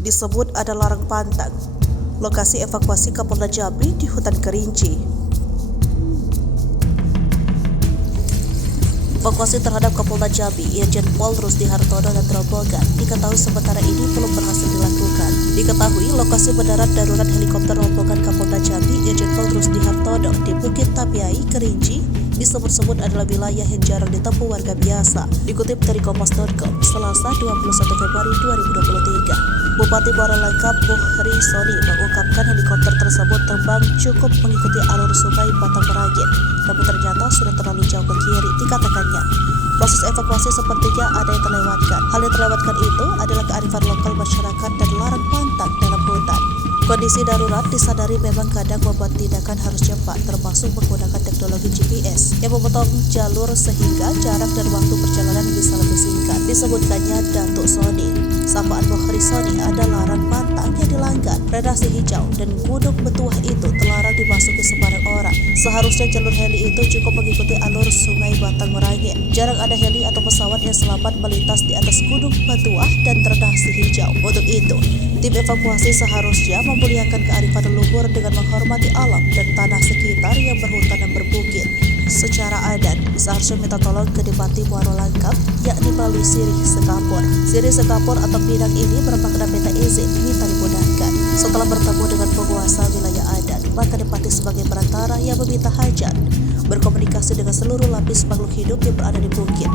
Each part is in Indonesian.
Disebut ada larang pantang. Lokasi evakuasi Kapolda Jambi di hutan Kerinci. Evakuasi terhadap Kapolda Jambi, Irjen Pol Rusdi Hartono dan rombongan diketahui sementara ini belum berhasil dilakukan. Diketahui lokasi mendarat darurat helikopter rombongan Kapolda Jambi, Irjen Pol Rusdi Hartono di Bukit Tapiai, Kerinci, disebut-sebut adalah wilayah yang jarang ditempuh warga biasa. Dikutip dari Kompas.com, Selasa 21 Februari 2023. Bupati Muara Langkap Muhri Soni mengungkapkan helikopter tersebut terbang cukup mengikuti alur sungai Batang Merangin, namun ternyata sudah terlalu jauh ke kiri, dikatakannya. Proses evakuasi sepertinya ada yang terlewatkan. Hal yang terlewatkan itu adalah kearifan lokal masyarakat dan larang pantang dalam hutan. Kondisi darurat disadari memang kadang membuat tindakan harus cepat, termasuk menggunakan teknologi GPS yang memotong jalur sehingga jarak dan waktu perjalanan bisa lebih singkat. Disebutkannya Datuk Soni. Sapaan Muhri Soni ada larang pantang yang dilanggar. Predasi hijau dan gunung betuah itu terlarang dimasuki sembarang orang. Seharusnya jalur heli itu cukup mengikuti alur sungai Batang Merangin. Jarang ada heli atau pesawat yang selamat melintas di atas gunung betuah dan predasi hijau. Untuk itu, tim evakuasi seharusnya memuliakan kearifan leluhur dengan menghormati alam dan tanah sekitar yang berhutan dan berbukit. Secara adat, seharusnya minta tolong ke Dipati Muara Langkap, yakni melalui Sirih Sekapur. Sirih Sekapur atau bidang ini merupakan minta izin, minta dimudahkan. Setelah bertemu dengan penguasa wilayah adat, maka Dipati sebagai perantara yang meminta hajat, berkomunikasi dengan seluruh lapis makhluk hidup yang berada di bukit,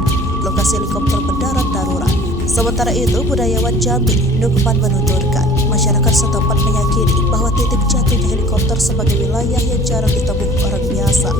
lokasi helikopter mendarat darurat. Sementara itu, budayawan Jambi, Nukman menuturkan, masyarakat setempat meyakini bahwa titik jatuhnya helikopter sebagai wilayah yang jarang ditemui orang biasa.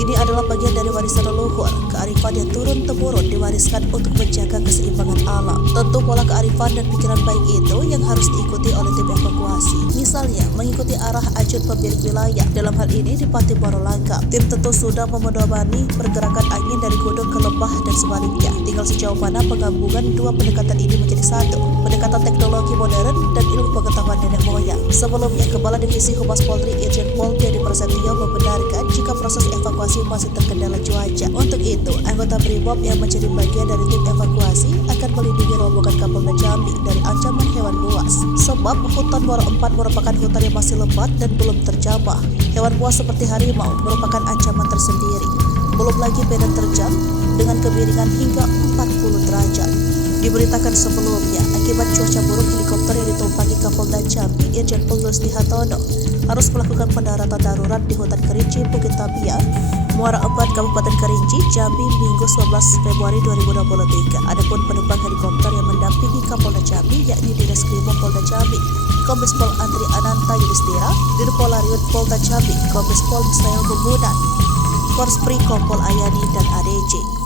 Ini adalah bagian dari warisan leluhur, kearifan yang turun-temurun diwariskan untuk menjaga keseimbangan alam. Tentu pola kearifan dan pikiran baik itu yang harus diikuti oleh tim evakuasi. Misalnya, mengikuti arah ajun pemilik wilayah, dalam hal ini Dipati Muara Langkap. Tim tentu sudah memedomani pergerakan angin dari gunung ke lembah dan sebaliknya. Tinggal sejauh mana penggabungan dua pendekatan ini menjadi satu. Pendekatan teknologi modern dan ilmu pengetahuan nenek moyang. Sebelumnya, Kepala Divisi Humas Polri Irjen Pol Dedi Prasetyo membenarkan jika proses evakuasi masih terkendala cuaca. Untuk itu, anggota BRIMOB yang menjadi bagian dari tim evakuasi akan melindungi rombongan Kapolda Jambi dari ancaman hewan buas. Sebab hutan Muara 4 merupakan hutan yang masih lebat dan belum terjamah. Hewan buas seperti harimau merupakan ancaman tersendiri. Belum lagi medan terjal dengan kemiringan hingga 40 derajat. Diberitakan sebelumnya, akibat cuaca buruk, helikopter yang ditumpangi Kapolda Jambi Irjen Pol Rusdi Hartono harus melakukan pendaratan darurat di hutan Kerinci, Bukit Tapiai, Muara 4, Kabupaten Kerinci, Jambi, Minggu 11 Februari 2023. Adapun penumpang helikopter yang mendampingi Kapolda Jambi yakni Direskrimum Polda Jambi, Kombes Pol Andri Ananta Yudhistira, Dirpolariut Polda Jambi, Kombes Pol Misael Bumbunan, Korspri Kompol Ayani dan ADJ.